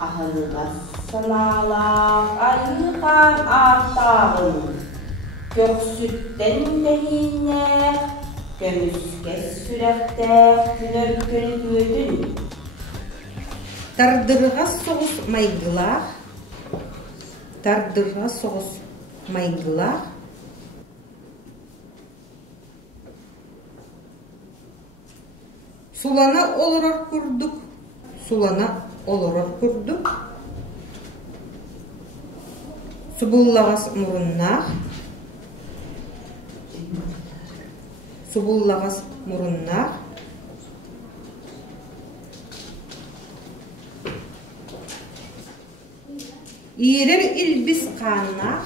Ahırga sanalaq ayıqan artağın, köksütten dehinne, kömüske sürekte günörkün güdün. Tardırga soğuz maygılaq, tardırga soğuz maygılaq. Sulana olarak kurduk, sulana olarak kurduk. Subullağas murunnaq, subullağas murunnaq. İrer ilbis qannaq.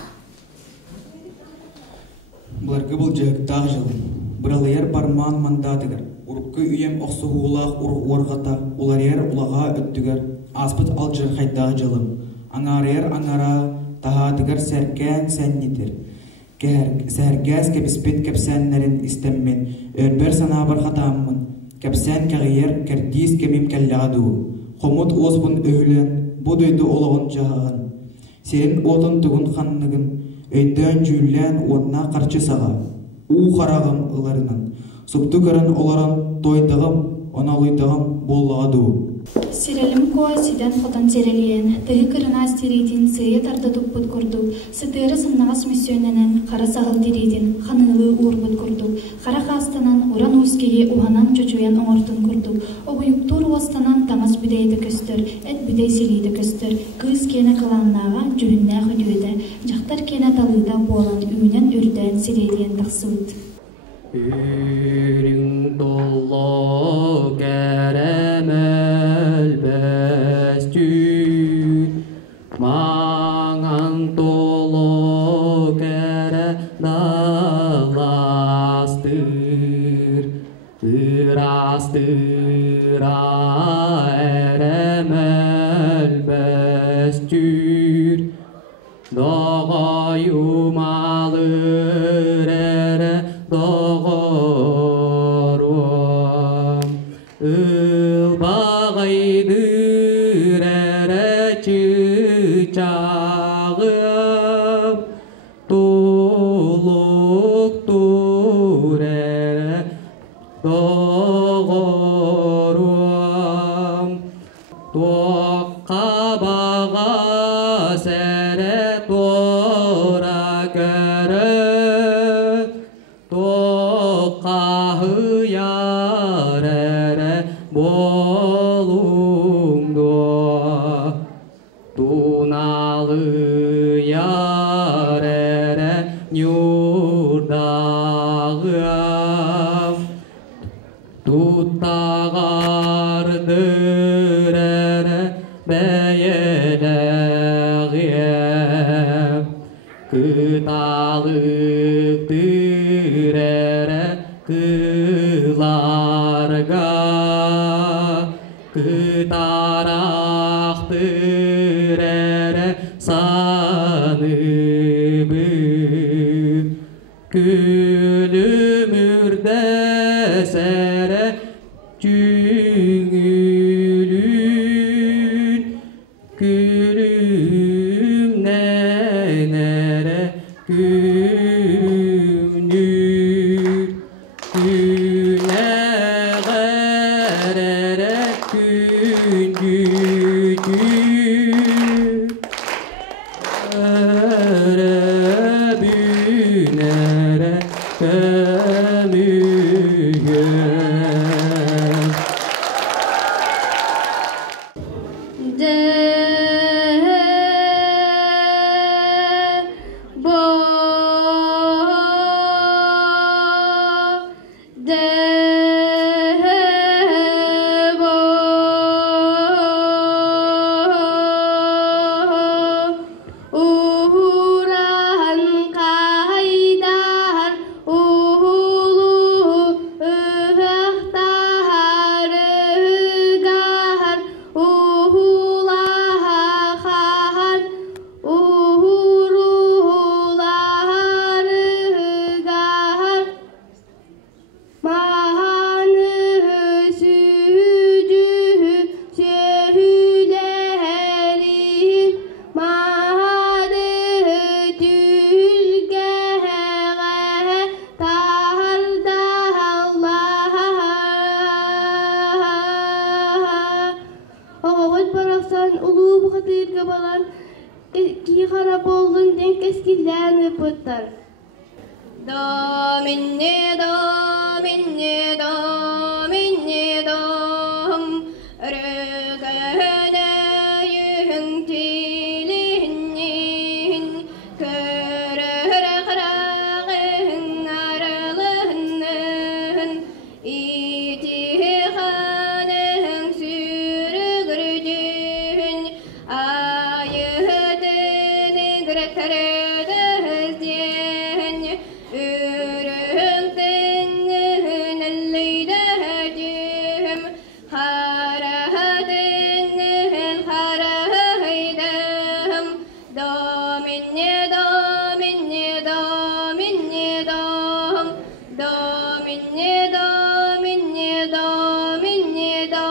Bularga buljaqtaq жылым. Buralayar barman mandatıgar. Urukku üyem oqsuğulaq orgata, ularayar ulağa öttügar. Aspıt alcır xaydaq жылым. Angarayar angara, tahatıgar serken sennitir. Sergäs kebispet kepsenlerin istemmen. Önber sana bar xatamın. Kepsen kağıyar kerdiz kemim kelladu. Xomut ozbun öğlen, bu duydu olağın jağın. Senin otun tugun xannıgın, öydön jüylän onna qarşı sağa. Qarağım ılarının. Subtu kırın olaran doydığım, onalıydığım bollağadu. Sirelim koa siden xotan sereliyen, tığı kırına steritin sığıya tarda tuput kurdu. Sıtırı sınağız misyonenen qara sağıl diridin, xanılı uğurbut kurdu. Qara qastanan uran uskeyi uhanan çocuyan oңортun kurdu. Obuyuktur ostanan tamas büdeydi köstür, et büdey siliydi köstür. Kız kene kılannağa cühünne xüdüde, jaqtar kene talıda boğalan üyünen ürden silediyen taqsıvıd. Ürün dolu geremel bestün, mangan dolu gere dalastır, ırastıra eremel bestün, dağa yumalır ere doğurum, ılbağaydır ere çiçağım, doluktur ere doğurum, doğqa bağa sere doğra göre, doğqa hıyar ere bolumdo, tunalı yar ere yurdağım, tuttağardır ere beyeleğim, kıtalıktır ere kılarga, kıtaraktır ere sanıbı, külümürde sere cüngülün, külüm nenere gümnür, güne gerere güncücür, ere bünere kömüyür. улуу бухатырга балан ки харап болдун ден кескилден ыпыттар. Do minne do minne do minne do rögöne yühün tilinin köröre kırağın aralığının itihanın sürügürcün ayıdını greterödüzdyen ürüntünün elleydecim haradının haraydım do minne do minne do minne do do minne do minne do minne do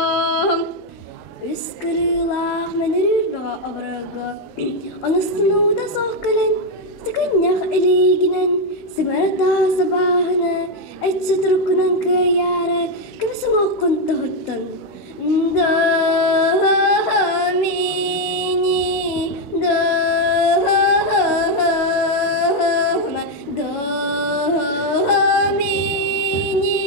Üskırılах менерür бага абрага. Анысынуда соққылын, сыкыннях элегінен, сымарата сабағына, әйтсі тұркынан каяры, кімсің оқын тұғыттын. Да мини, да мини,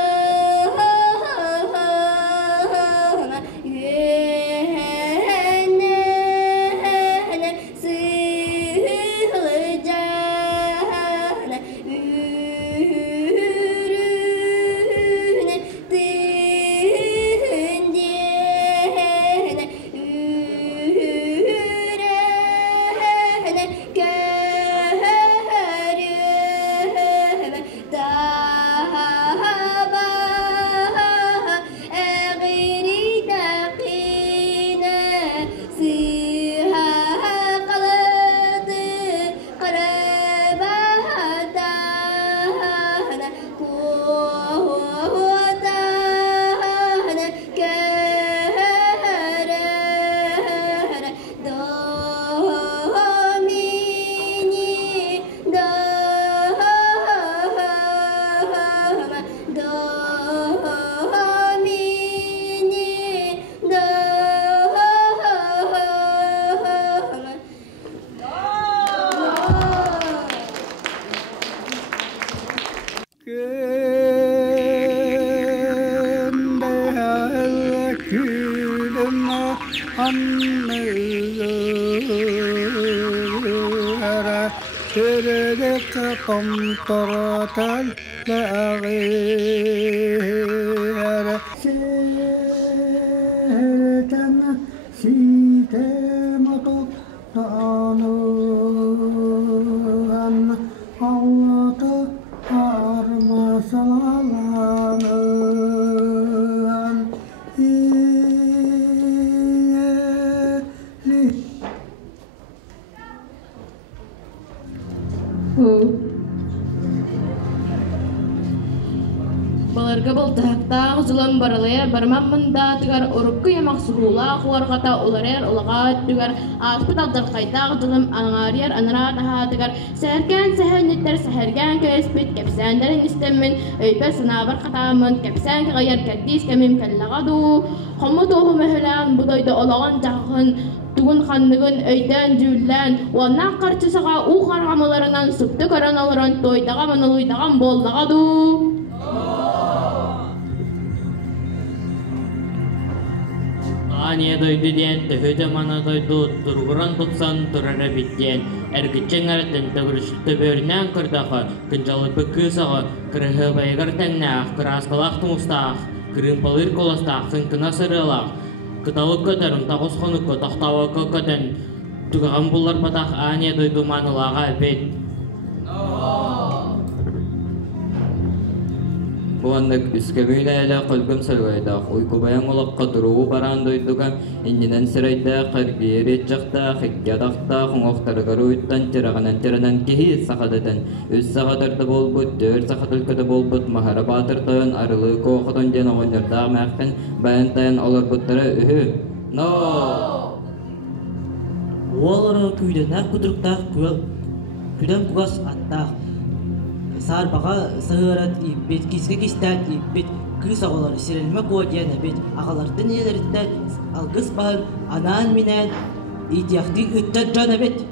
да قمطرة الأغير سهرتنا سيتمة طعنوان الله أرم سلالان Баларга болтактаах жылым баралая бармаммында тигар урукку ямак сугулаах уаргата уларер улага тигар аспиталдар кайтаах жылым аңарияр анраатаха тигар сәркән сәһәнниттер сәһәргән кәспит кәпсәндәрен истеммин өйпә сынабар катамын кәпсән гайер кәдис кәмим кәллагаду хоммутуһу мәһәлән будайда олаган тахын тугун ханныгын өйдән жүллән уаннан карчысыга у каргамаларынан сүпті көраналарын тойдага монолуйдаган боллагаду Ания дойду ден, төһөдө мана дойду, тургуран тутсан турара биттен. Әргітчен әрттен төгірішілті бөрінен кырдақы, күнжалы бүккісіғы, кірігі байгар тәңнәқ, кыраскалақ тұмыстақ, кірімпалыр коластақ, сынкына сырылақ, кыталық көтерін тағыз қоныққа тақтауы көкөтін, түгіған бұлар батақ ания дойду манылаға бет. Буаннык үскөбүйлэ эле көлгөм сөлгөйдах, уйкубаян олаққа дұруу баран дойдуга, иннинен сырайда, қыргиери чақта, хиккядақта, хуңоқтарыгар уйттан, тирағанан тиранан кихи сақадытын, үс сақадырды болбут, дөр сақадылкыды болбут, махара батыртайын, арылы коқытын ден оғынырдақ мәқпін, баянтайын олар бұттары үхі. Но! Олары күйденақ күдіріктақ күден күгас аттақ. Сарбаға сығырат иппет, киске кистәт иппет, Kız ağalar sirelme koyduğun ebit. Ağalardan ileride algıs bahar anan minen İhtiyakti ütten can ebit.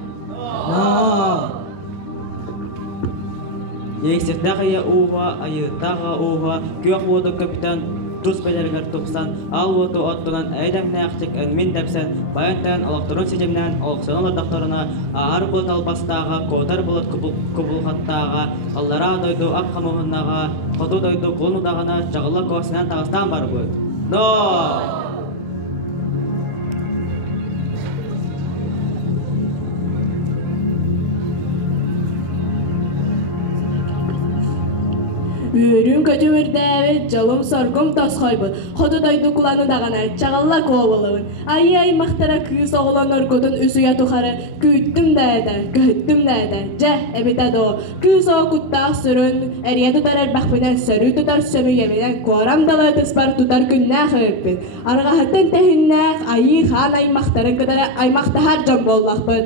Yeksekdağı ya uva, ayıdağı uva, kök vodu kapitan tuz belirler topsan, al vodu ottunan eydem näkçek enmin depsen, bayantan elektron sistemden oksonal doktoruna ağır bulut albastağı, kodar bulut kubulhattağı, allara doydu ak kamuhunnağı, kodu doydu kulnudağına, çağılla kovsinan tağıstan var bu. No! Үйрün көтümürde жалым sorgum tasxaybı. Xodu daydı kulağını dağana, çağalla kovalıbın. Ay mahtara kız oğlan orgodun üsüye tuxarı. Küttüm de. Ceh, ebite do. Kız o kuttağ sürün. Eriye tutar erbaqbinen, sörü tutar sömüyeminen. Koram dalı tıspar tutar günnağ öppün. Arğahatın tehinnağ, ayı xan ay mahtarın kadar ay mahtahar can bollaqbın.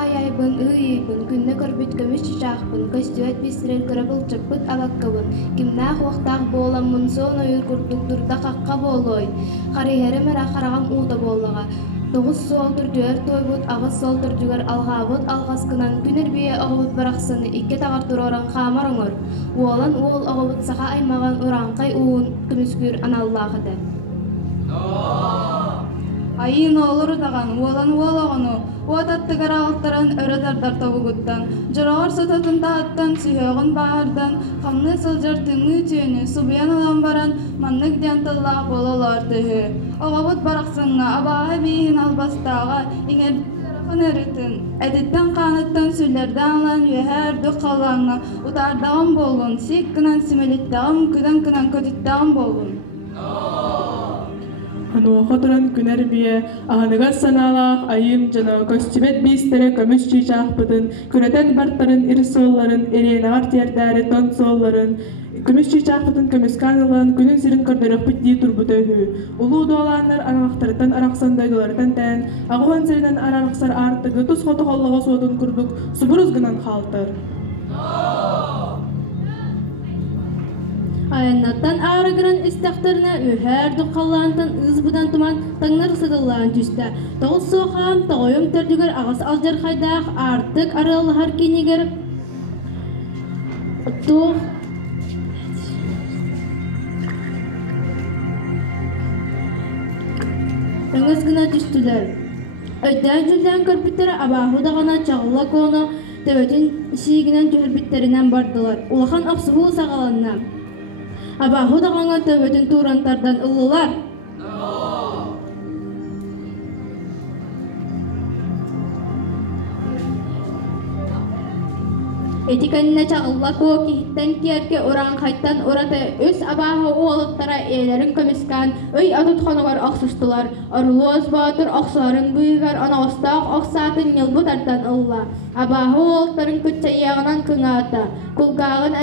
Ayayбын, ыйбын, күнне көрбүт көмүс чычаакпын, көстүөт бисирен көрөбүлчыкпыт алаккабын. Кимнаах уактаах бооламмын, соон ойур курдук турда какка боолой. Харыйхери мера харагам уута боолага. 9 солтур жөр тойбут, агыс солтур жүгөр алгаабыт алгаскынан күнер бие оғыбыт барақсыны икке тағар туроран қамар оңор. Уолан уол оғыбыт саха аймаган уранкай уун күмүскүр аналлаахыды. Айын олыр даған, уолан уол оғыну, уататтыгар ағыттаран өрөдардар тобугуттан, жырағыр сотатын тааттан, сүйеғын бағардан, қамны сылжар тыңы түйіні, субиян олан баран, маннык диантыллақ бололар түйі. Оғабыт барақсынға, абағы бейін албастаға, иңерден өрітін, әдеттен қаныттан сүллерден алан, үйәр дүқ қаланға, утардағын болын, сик кынан симелеттағын, күден көдіттағын болын. Хануоха туран күнер бие, аханыгар саналаах, айым жана көстүбет бийистере көмүс чыйчаахпытын, күрөтен барттарын ирсоолларын, эренагар тиердääри тонсоолларын, көмүс чыйчаахпытын көмүсканылан күнүн сирин көрдөрөкпүт дии турбут өйү. Улуу доолааннар араңактарытан араксандайдыларытан тään, агуан сиринен арараксар аартыгы тус хотохоллого суотун курдук, субуруз гынан хаалтар. Айнаттан арыгыран истақтарына үйәр дұқаллантан ызбыдан тұман таңнар сыдыллан түсті. Тоғыз соқам, тоғойым төрдігер ағас алжар қайдақ артық аралығар кенегер тоқ таңыз гына түстілер. Өйден жүлден көрбіттері абаху дағана чағыла кону төбетін шиігінен түйірбіттерінен бардылар. Улахан апсығыл сағаланна. Абаху дағаңа төбетін турантардан ұлылар. Этиканына чағылла көк ихттен киерке уран қайттан ураты өс абаху оғылықтара елерін көмескан өй атытқанығар ақсыстылар. Арылу азбатыр ақсарын бұйығар анағыстақ ақсатын елбу тартан ұлла. Абаху оғылықтарын күтсе еғынан күңата. Күлгағын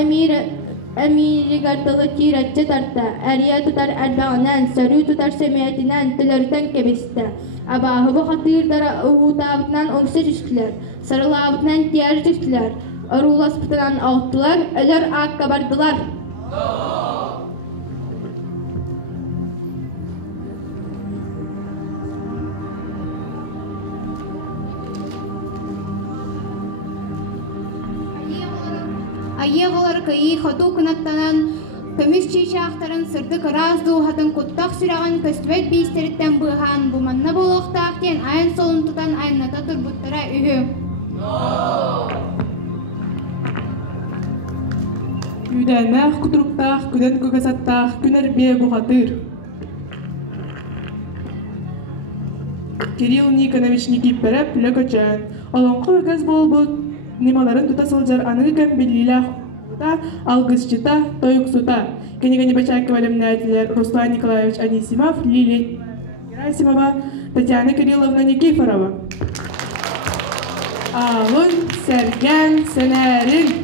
әмири гартылы тиратчы тарта. Әрия тұтар әрбағынан, сөрі тұтар сөмиетінен түліртен кебесті. Абаху бұқатырдара ұғутабытынан ұңсы жүстілер. Сарылабытынан тияр жүстілер. Аруласпытынан ауттылар, өлер аққа бардылар. Айеғылар кайы хоту күнаттанан, көміс чейшақтарын сырды қыраз дуғатын құттақ сүраған көстібет бейстеріттен бұған бұманна болуқтақ ден айын солын тұтан айынната тұрбұттара үйі. Үйдәнәқ құтырықтақ, күден көгесаттақ, күнер бие бұғатыр. Кирилл Никонович Никиппереп лөкөчөн. Олонқы өгіз болбут, немаларын тута сылжар аны кәмбелилә алгысчыта, тойуксута. Кенегені бачайка валемнәтілер Руслан Николаевич Анисимов, Лилия Герасимова, Татьяна Кирилловна Никифорова. Алын сәрген сәнәрін.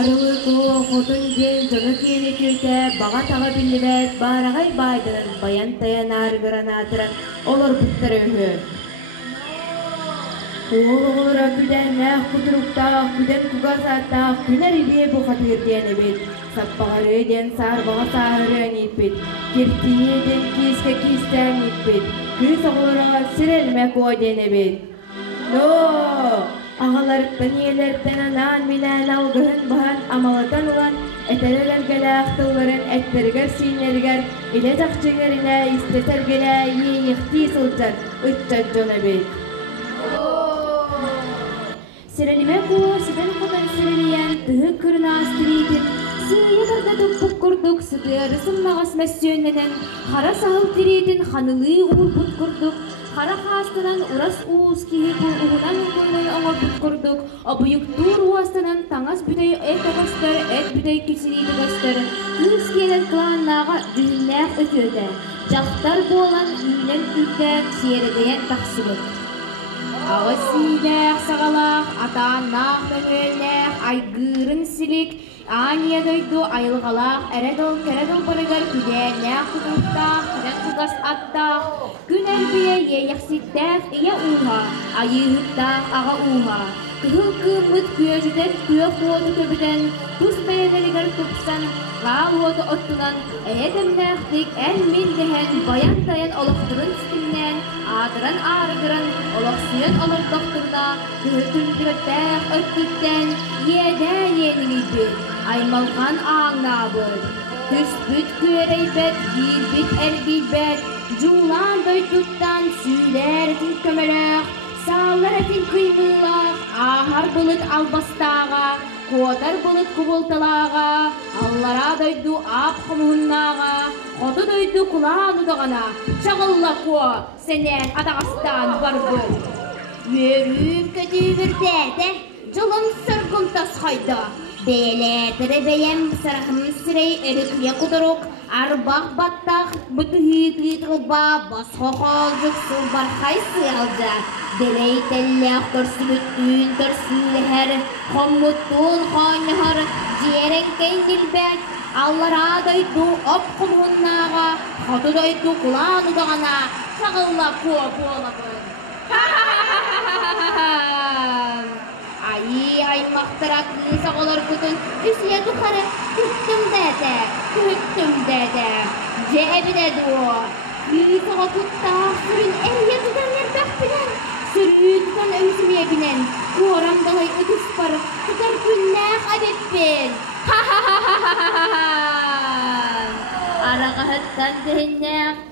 Арылыку хотун ден жаны кені көйті баға таға білібет барағай байдырын баян таян арғыран атыран олар бұттар өйі. Оғылыра күден нәқ құтыруқтақ, күден күгасаттақ, күнер ибе бұқатыр дені бет. Саппағары ден сарбаға сарырын епет, кертие ден кеске кестен епет, күз оғылыра сірелмек о дені бет. Но! Ағаларыттан елерттен анан минан алғығын бұған амалатан ұлан әтәрелергелі ақтыларын әттергер сейнергер иле тақчыңырына істетергелі ейіқти сылжар үтчат жона бет. Сирелимек о, сиден құтан сирелиян тұғы күріна астырейдін. Сиедерді тұппық күрдік, сұтыры сымнағас мәссүйеннен қара сағыл терейдін қанылы ұлбұт күрдік. Қара қастынан урас уыз кейі бұлғынан ұлғынан оңырбыт күрдік. Обыйық тур уастынан таңас бүдей әт ағастыр, әт бүдей кесірейді ғастыр. Күз келер қыланнаға жүннәқ өтөді. Жақтар болан үйнен үрдәк середейен тақсыбыт. Ағы сейләқ сағалақ, атаннақ мөнөлнәқ, айгырын сілік, Ания дойду айылғалақ, әрәділ бұрығар күдәнәқ құдықтақ, күдән құдас аттақ, күн әрбие ейіқсеттәқ, ия уға, айығыттақ, аға уға. Күгіл күміт көжіден, көк оды көбіден, тұс бәйелерігер тұпсан, ғал оды оттынан, әдімнәқтік әлмен дәхен, баян таян олықтырын үстімнен, адыран арыдырын, олықсүйен олыр доқтырда, күгіл өттіттен, едән енілейді. Аймалған аңнабыр, түспүт көрейбет, кирбит әлбейбет, жулан дойтуттан сүйдер әтін көмелек, сағалар әтін кыймылақ, ағар бұлыт албастаға, қуатар бұлыт құбылталаға, аллара дойду ап құмығыннаға, қоты дойду құлан ұдағана, шағылла қуа, сенен адағастан бар бұл. Өріп көті бірдәді, жылын сырғым тасқайда, Бәләтірі бәйем сарахым сірей әрікме құдырук, арбақ баттақ бұтығы қитғылба, басқа қалдық сол барқай сыялды. Дәлей тәлләқ тұрсы бүттін тұрсы әр, қоммұттың қойнығыр, жерен кәйділбәк, аллара дойду оп құмғыннаға, қоты дойду құлан ұдағана, сағылла қуап олапын. Ай мақтырақ сағалар күтін үсіне тұқары күттім дәді. Жәбі дәді о. Үйсіға тұттақ сүрін әрия тұтанер бәқпінен. Сүрін тұтан өсіме бінен. Қорамдалай үтіс барып, тұтар күннәқ әбеппен. Араға хүттан дәйнәқ.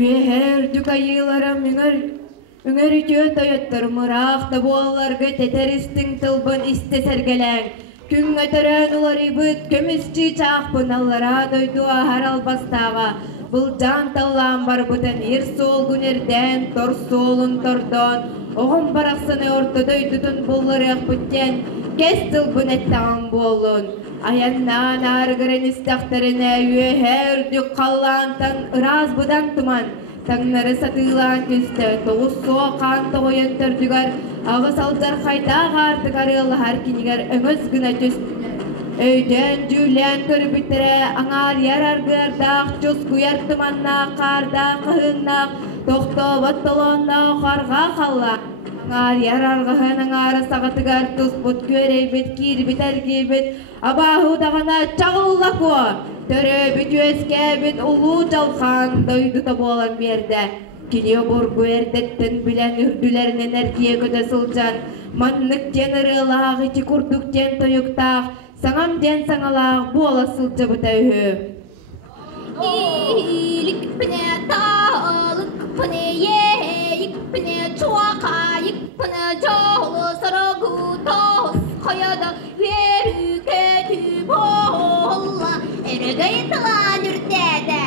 Үехер дүкайыларым үңір үтіе тойоттыр мұрақты болларға тетерістің тылбын істе сәргеләң. Күн өтірен ұлары бұд көмісчі чақпын аллара дойду ағар албастаға. Бұл жан таллан бар бұтын ер сол күнерден, тор солын тордон. Оғын барақсыны орты дойдудын боллары бұттен, кес тылбын әттіған болын. Аяннан арғырын істақтарына үехер дүк қаллантан ұраз бұдан тұман. Таңнары сатылан күсті, тоғыз соқан тоғойын түрдігер, ағыз алдар қайтақ артық арылы әркенігер өңіз күні түстіне. Өйден жүлен көрі бітірі, аңар яр арғырдақ, жүз күер тұманна, қарда қығыннақ, тоқты баттылонна қарға қалла. Аңар арғаһын аңары сағатыгар тұспұт көрейбет, кирбет, әргейбет, абаху дағана чағылла ко. Төрі бүт өскәбет ұлу жалхан дойды да болан берді. Келе боргу әрдеттін білән үрділерінен әркие көді сылжан. Маннық ден ырылағы ті күрдік ден тойықтақ. Саңам ден саңалақ бола сылжы бұта үйі. Илік піне тағылық піне ейік піне чуақайық піне жолы сырығы тоғыз қаяда веру көті болла әрігай тылан үрдеді.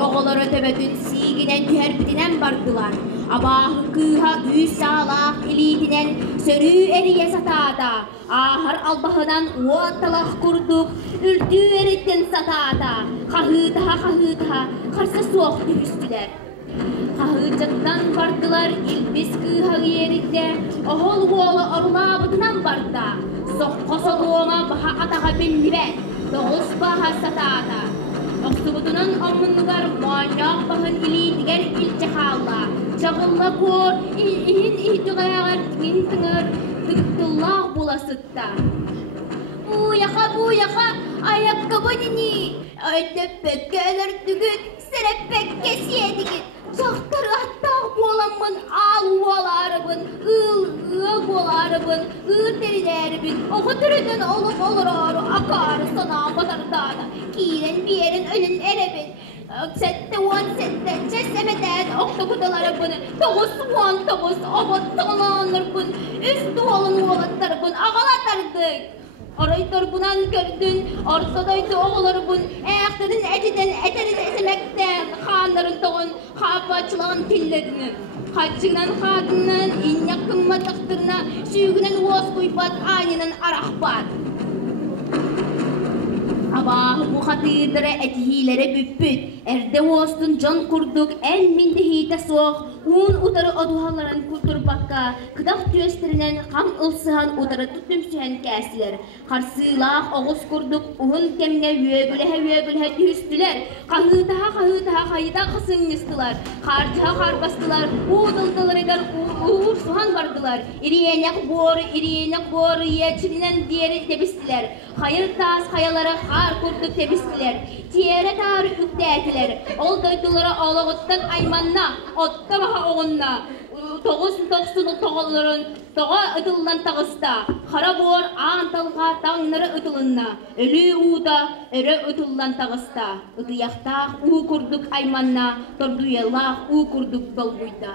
Oğulları töbötün siğinen tüherbitinen bardılar. Abahı kıha üs sağlaq ilitinen sörü eriye satada. Ahar albahınan uatalaq kurduk, ültü eritten satada. Kahıtaha, karsa soğuk üstüler. Kahıcattan bardılar ilbis kıha yerinde. Oğul oğlu orlabıdınan barda. Soğuk soluğuna baha atağa bellibet. Doğuz baha satada. Oksubutunun ommunlugar muanyak bahın ilitiger ilçe halla. Çağılla kor, ihin ihtiğayar tingin tıngır, tıktıllah bulasıtta. Bu yaka, ayakkabı nini. Ötepek gelir tügüt, serepek kesiyedigit. Çaktır attaq bolamın, al bolarыбын, ıl bolarыбын, terileribin. Oku türüdün olup olur ağrı, akarı sana batardadı. Kiren bir yerin önün erebin. Sette on sette, çesemeden oktakudalarыбын. Toğuz, abot tağlanırбын. Üstü olun oğlatlarыбын, ağalatardık. Araytarbunan gördün, arsadaydı oğlarыбын. Eğakların eciden, eterin esemekten, xanların toğun, xapaçılan tillerini. Xaçınan xadından, inyakın mataktırına, süğünen oğuz kuybat, ayının arahbat. Abahı bu xatıydırı etihilere büppüt. Erde oğuztun can kurduk, el mindehite soğuk. Un utarı oduhaların kultur bakka. Kıdak tüyestirinen kam ılsıhan utarı tutümsühen kəsiler. Qarsılaq oğuz kurduk, uğun kemine vögülehe tühüstüler. Qahıtaha qayıda qısınıstılar. Qarcıha qarbastılar, uğdıldılar uğur suhan vardılar. İriyenek boru yeçirinen diğeri tebistiler. Hayır tas hayalara xar kurduk tebistiler. Tiyere tarı üktetiler. Ol doydulara ağlağıttan aymanna, otta baha oğunna. Toğusunu toğulların, toğa ödüllan tağısta. Xara bor, antalğa tağınları ödülünna. Ölü uğda, öre ödüllan tağısta. Itıyaqtaq uğ kurduk aymanna, torduyallaq uğ kurduk dolbuyda.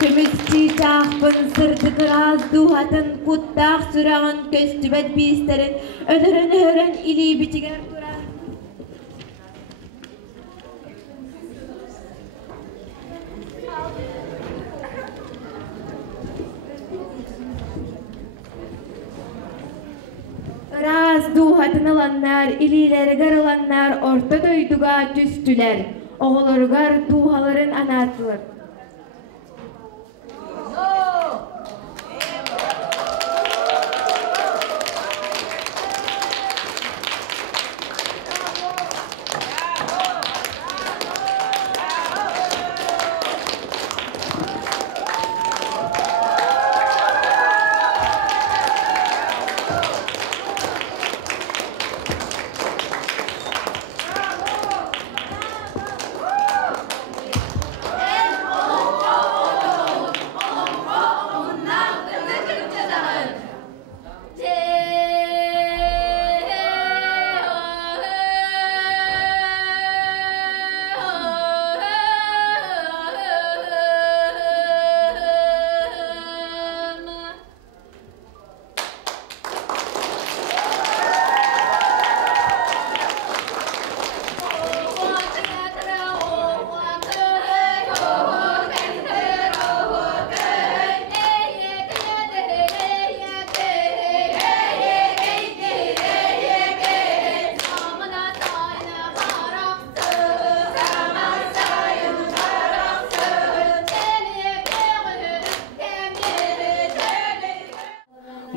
Kömüsçi çağpın sırtı kıraz duhatın kuttaq sürağın köstübet bisterin ödürün ili bitiger duran. Kıraz duhatın alanlar, ilileri garılanlar orta doyduga tüstüler. Oğulları gar duhaların anatılır.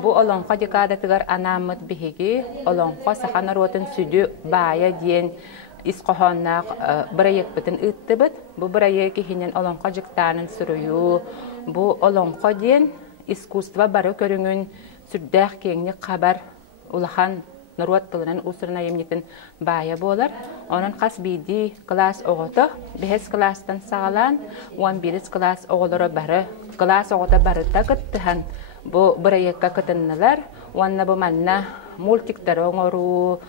Bu olonqa dikadatıgar anamıt bihigi, olonqa sahan arotun südü baya diyen iskohonnak bırayık bitin ıttıbıt. Bu bırayık ihinin olonqa jiktanın sürüyü. Bu olonqa diyen iskustva barı körüngün sürdäh keňni habar ulahan Norwat tılınan usuruna yemnitin baya bolar. Onun kas bidi klas oğota, behes klastan sağlan, 11 klas oğulara barı, klas oğota barı da gıttıhan. Bu bırayıkka kıtınlılar, wanna bu manna multiktar oğoru,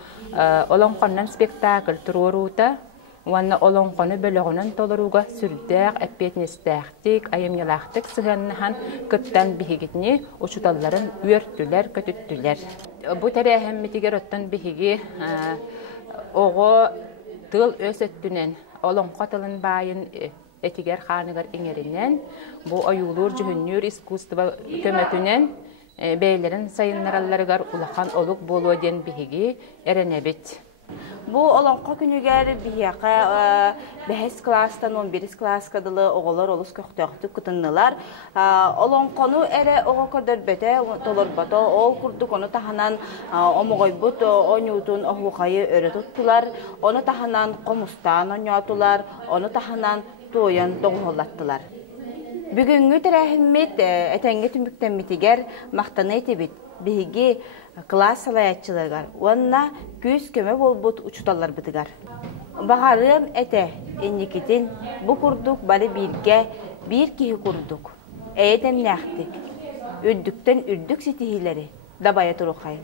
olonqonnan spektakl tururuta, wanna olonqonu bölöğünün toluruga sürdäh, epetnestähtik, ayemyalahtik sıhannahan kıttan bihigitni uçutalların üörtüler, kötüttüler. Bu terehem mitiger ottan bihigi oğo tıl ösöttünen olonqa tılın bayın etiger xanıgar iňerinden bu ayulur jühünnür iskustva kömetünen beylerin sayınlarallarıgar ulahan oluk bolu den bihigi erenebit. Bu olonqa günüger biyaqa behes klastan 11 klas kadılı oğullar olus köxtöxtü kıtınlılar. Olonqonu ere oğa kadar bete tolorbata ol kurduk onu tahanan omogoybut onyutun ohuqayı öretuttular. Onu tahanan qomustan onyatular, onu tahanan toyan doğullattılar. Bugünkü terehimmet etengi tümükten mitiger maqtany etibit. Bihigi klas salayatçılıgar. Onna küs köme bolbut uçutallar bitigar. Baharım ete ennikitin bu kurduk bari birge bir kihi kurduk. Eydem nähtik. Üddükten üddük sitihileri dabaya turuqay.